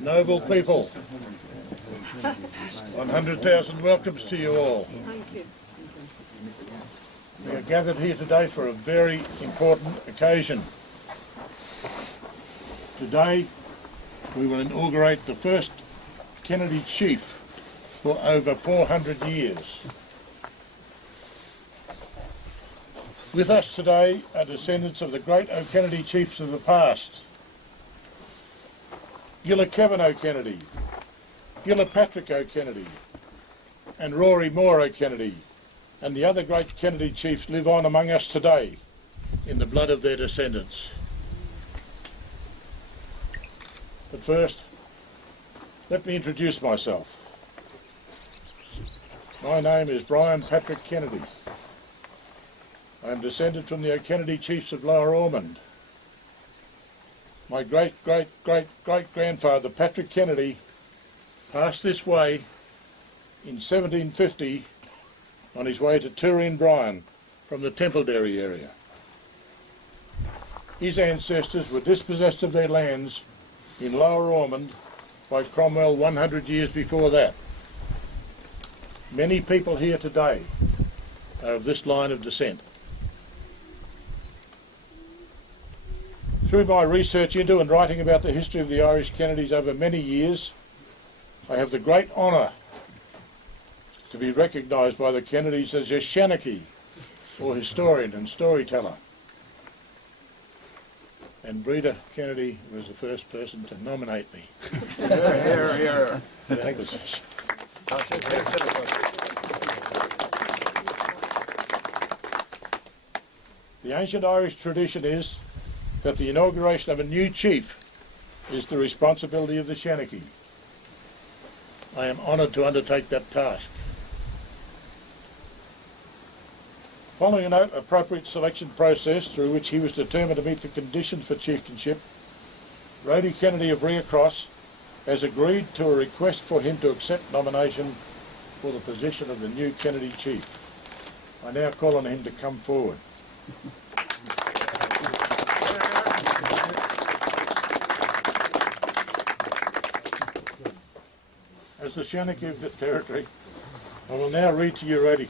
Noble people, 100,000 welcomes to you all. Thank you. We are gathered here today for a very important occasion. Today we will inaugurate the first Kennedy chief for over 400 years. With us today are descendants of the great O'Kennedy chiefs of the past. Kevin O'Kennedy, Patrick O'Kennedy, and Rory Moore O'Kennedy, and the other great Kennedy chiefs live on among us today in the blood of their descendants. But first, let me introduce myself. My name is Brian Patrick Kennedy. I am descended from the O'Kennedy chiefs of Lower Ormond. My great-great-great-great-grandfather, Patrick Kennedy, passed this way in 1750 on his way to Curreeny Brehon from the Templederry area. His ancestors were dispossessed of their lands in Lower Ormond by Cromwell 100 years before that. Many people here today are of this line of descent. Through my research into and writing about the history of the Irish Kennedys over many years, I have the great honour to be recognised by the Kennedys as a Shanachie, or historian and storyteller. And Breda Kennedy was the first person to nominate me. Here. Thanks. The ancient Irish tradition is that the inauguration of a new chief is the responsibility of the Shanachie. I am honoured to undertake that task. Following an appropriate selection process through which he was determined to meet the conditions for chieftainship, Rody Kennedy of Rearcross has agreed to a request for him to accept nomination for the position of the new Kennedy chief. I now call on him to come forward. As the Shanachie of the territory, I will now read to you, Rody,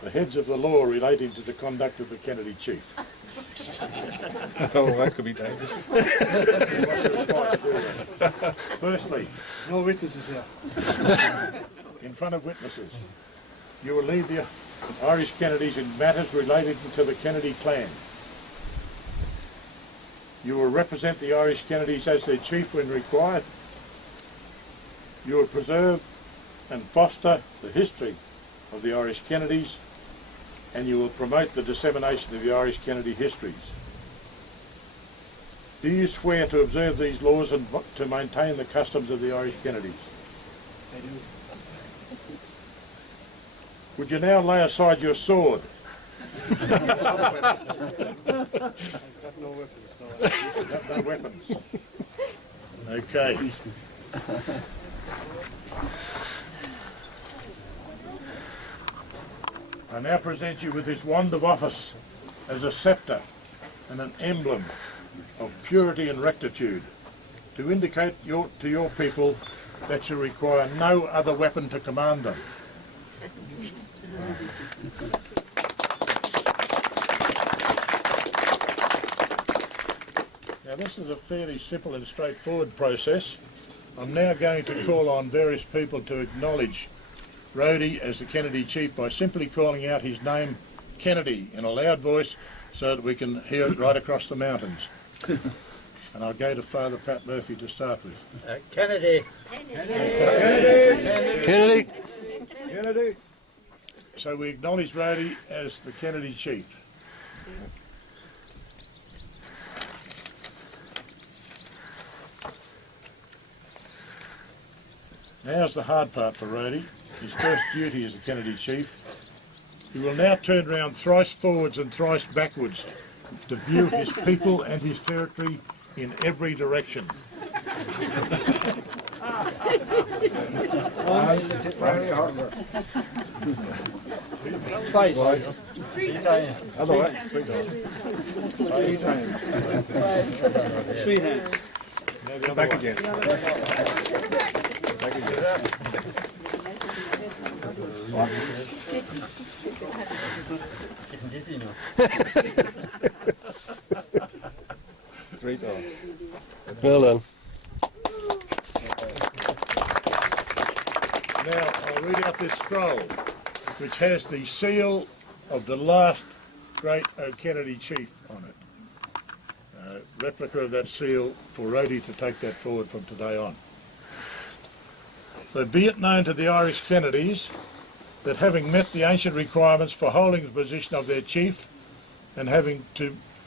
the heads of the law relating to the conduct of the Kennedy chief. Oh, that could be dangerous. Firstly, no witnesses here. in front of witnesses, you will lead the Irish Kennedys in matters relating to the Kennedy clan. You will represent the Irish Kennedys as their chief when required. You will preserve and foster the history of the Irish Kennedys, and you will promote the dissemination of the Irish Kennedy histories. Do you swear to observe these laws and to maintain the customs of the Irish Kennedys? I do. Would you now lay aside your sword? I've got no weapons. No weapons. Okay. I now present you with this wand of office as a sceptre and an emblem of purity and rectitude to indicate to your people that you require no other weapon to command them. Now this is a fairly simple and straightforward process. I'm now going to call on various people to acknowledge Rody as the Kennedy chief by simply calling out his name, Kennedy, in a loud voice so that we can hear it right across the mountains. And I'll go to Father Pat Murphy to start with. Kennedy. Kennedy. Kennedy. So we acknowledge Rody as the Kennedy chief. Now's the hard part for Rody. His first duty as the Kennedy chief. He will now turn round thrice forwards and thrice backwards to view his people and his territory in every direction. Twice. Other way. 3 times. 3 times. 3 hands. Go back again. Back again. 3 times. Well done. Now I'll read out this scroll, which has the seal of the last great Kennedy chief on it. Replica of that seal for Rody to take that forward from today on. So be it known to the Irish Kennedys that having met the ancient requirements for holding the position of their chief and having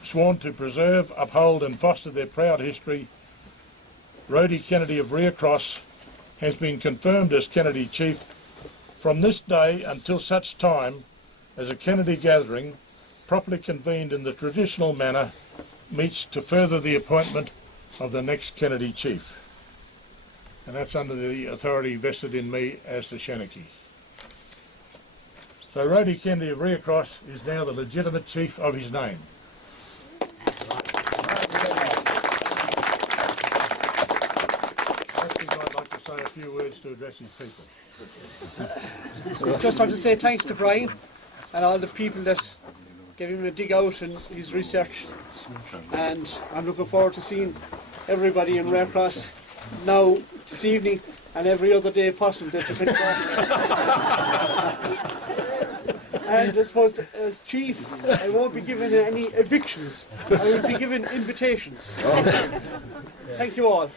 sworn to preserve, uphold and foster their proud history, Rody Kennedy of Rearcross has been confirmed as Kennedy chief from this day until such time as a Kennedy gathering, properly convened in the traditional manner, meets to further the appointment of the next Kennedy chief. And that's under the authority vested in me as the Shanachie. So Rody Kennedy of Rearcross is now the legitimate chief of his name. I'd like to say a few words to address his people. Just want to say thanks to Brian and all the people that gave him a dig out in his research, and I'm looking forward to seeing everybody in Rearcross now this evening and every other day possible that you can go. And I suppose as chief I won't be given any evictions, I will be given invitations. Thank you all.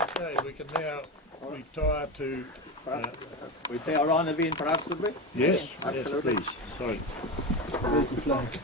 Okay, we can now retire to... We pay our honour being perhaps, would we? yes, yes, please. Sorry. Where's the flag?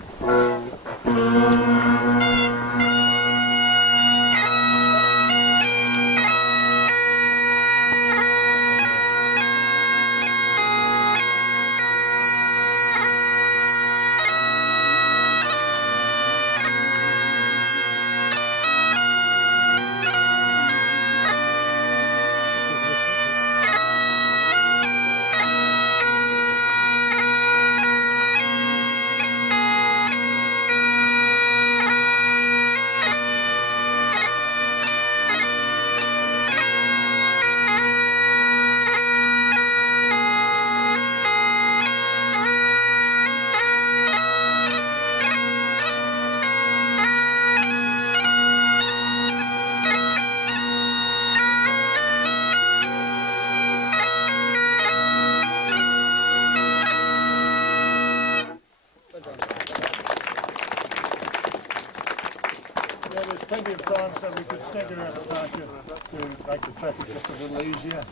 Yeah, there's plenty of time so we could stagger our departure to make the traffic just a little easier.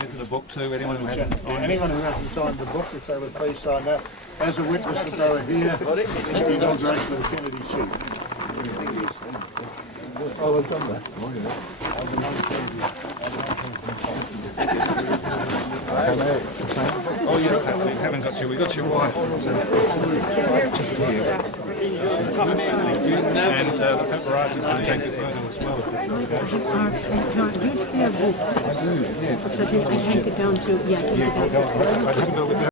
Visit the book too, anyone who hasn't. Anyone who hasn't signed the book, if they would please sign that, as a witness that they were here at the inauguration of the Kennedy chief. Oh, we've done that. Oh yes, Pat, we haven't got you. We got your wife. Just here. And the paparazzi's going to take your photo as well. Do you spare book? I do, yes. So I take it down to, yeah, I take it down. I haven't got with